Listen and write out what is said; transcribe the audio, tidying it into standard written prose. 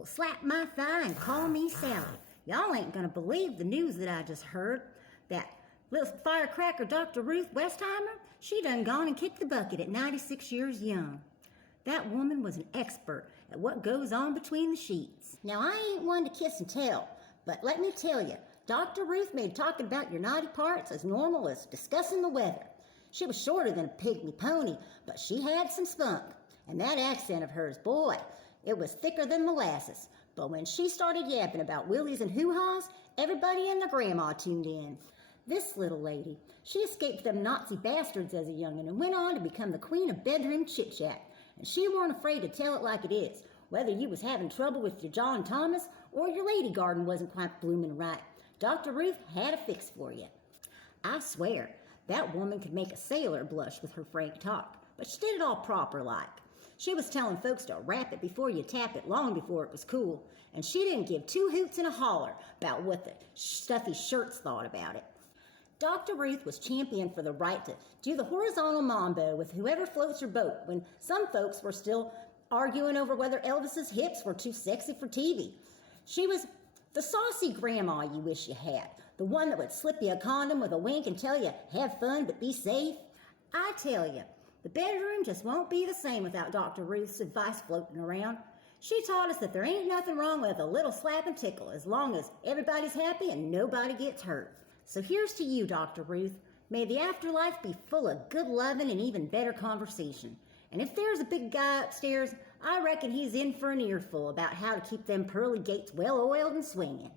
Well, slap my thigh and call me Sally. Y'all ain't gonna believe the news that I just heard. That little firecracker Dr. Ruth Westheimer, she done gone and kicked the bucket at 96 years young. That woman was an expert at what goes on between the sheets. Now, I ain't one to kiss and tell, but let me tell you, Dr. Ruth made talking about your naughty parts as normal as discussing the weather. She was shorter than a pygmy pony, but she had some spunk. And that accent of hers, boy, it was thicker than molasses. But when she started yapping about willies and hoo-haws, everybody and their grandma tuned in. This little lady, she escaped them Nazi bastards as a young'un and went on to become the queen of bedroom chit-chat. And she weren't afraid to tell it like it is, whether you was having trouble with your John Thomas or your lady garden wasn't quite blooming right. Dr. Ruth had a fix for you. I swear, that woman could make a sailor blush with her frank talk, but she did it all proper like. She was telling folks to wrap it before you tap it long before it was cool, and she didn't give two hoots and a holler about what the stuffy shirts thought about it. Dr. Ruth was champion for the right to do the horizontal mambo with whoever floats her boat when some folks were still arguing over whether Elvis's hips were too sexy for TV. She was the saucy grandma you wish you had, the one that would slip you a condom with a wink and tell you, have fun but be safe. I tell you, the bedroom just won't be the same without Dr. Ruth's advice floating around. She taught us that there ain't nothing wrong with a little slap and tickle as long as everybody's happy and nobody gets hurt. So here's to you, Dr. Ruth. May the afterlife be full of good loving and even better conversation. And if there's a big guy upstairs, I reckon he's in for an earful about how to keep them pearly gates well oiled and swinging.